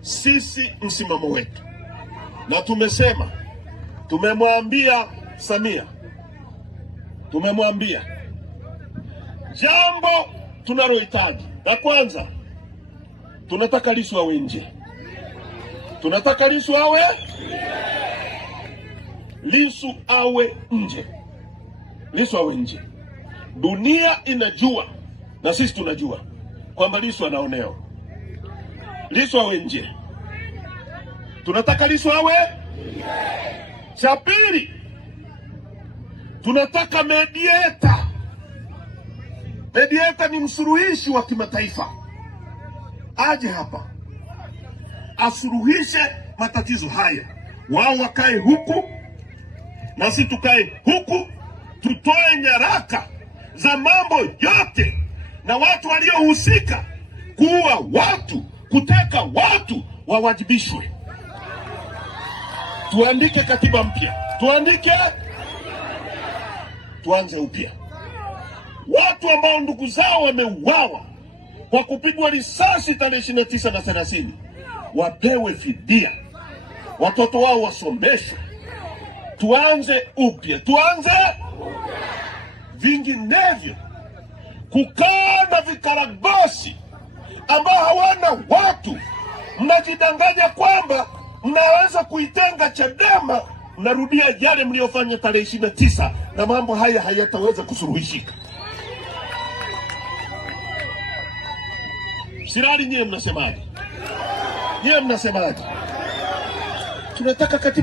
sisi msimamo wetu, na tumemwambia Samia, tumemwambia jambo tunalohitaji la kwanza, tunataka Lissu awe nje. Tunataka Lissu awe nje. Lissu awe nje. Dunia inajua na sisi tunajua kwamba Lissu anaonewa. Lissu awe nje. Tunataka Lissu awe nje. Cha pili, tunataka mediator. Mediator ni msuluhishi wa kimataifa, aje hapa asuluhishe matatizo haya. Wao wakae huku na sisi tukae huku, tutoe nyaraka za mambo yote na watu waliohusika kuua watu, kuteka watu wawajibishwe. Tuandike katiba mpya, tuanze upya. Watu ambao ndugu zao wameuawa kwa kupigwa risasi tarehe 29 na 30 wapewe fidia, watoto wao wasomeshwe. Tuanze upya. Vinginevyo kukaa na vikaragosi ambao hawana watu, mnajidanganya kwamba mnaweza kuitenga Chadema, mnarudia yale mliofanya tarehe 29 na mambo haya hayataweza kusuluhishika. Sirali, nyie mnasemaje? Tunataka katiba